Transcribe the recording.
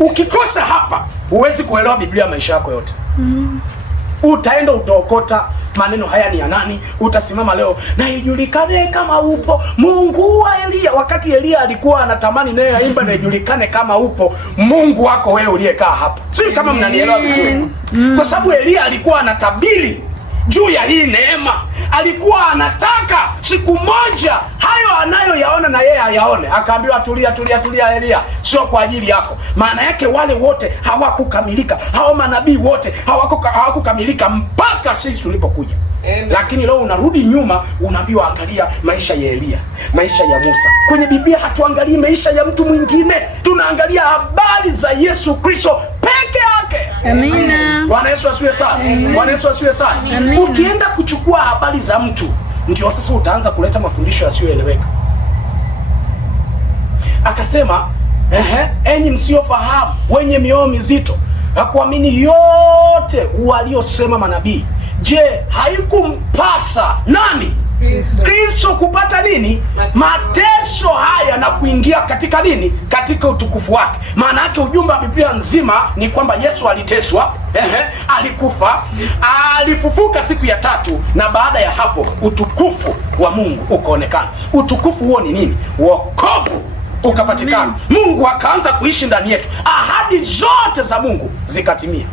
Ukikosa hapa, huwezi kuelewa Biblia maisha yako yote. Utaenda utaokota maneno haya ni ya nani? Utasimama leo na ijulikane kama upo Mungu wa Elia, wakati Elia alikuwa anatamani naye aimba na ijulikane kama upo Mungu wako wewe uliyekaa hapa. Sio kama mnanielewa vizuri. Kwa sababu Elia alikuwa anatabiri juu ya hii neema. Alikuwa anataka siku moja hayo anayoyaona na yeye ayaone. Akaambiwa tulia Elia, sio kwa ajili yako. Maana yake wale wote hawakukamilika. Hao manabii wote hawakukamilika mpaka sisi tulipokuja. Lakini leo unarudi nyuma, unaambiwa angalia maisha ya Elia, maisha ya Musa. Kwenye Biblia hatuangalii maisha ya mtu mwingine. Tunaangalia habari za Yesu Kristo peke yake. Amina. Bwana Yesu asifiwe sana. Bwana Yesu asifiwe sana. Ukienda kuchukua habari za mtu, ndio sasa utaanza kuleta mafundisho yasiyoeleweka. Akasema, enyi msiofahamu, wenye mioyo mizito, hakuamini yote waliosema manabii. Je, haikumpasa nani? Kristo kupata nini? Mateso haya na kuingia katika nini? Katika utukufu wake. Maana yake ujumbe wa Biblia nzima ni kwamba Yesu aliteswa, alikufa, alifufuka siku ya tatu, na baada ya hapo utukufu wa Mungu ukaonekana. Utukufu huo ni nini? Wokovu ukapatikana. Mungu akaanza kuishi ndani yetu. Ahadi zote za Mungu zikatimia.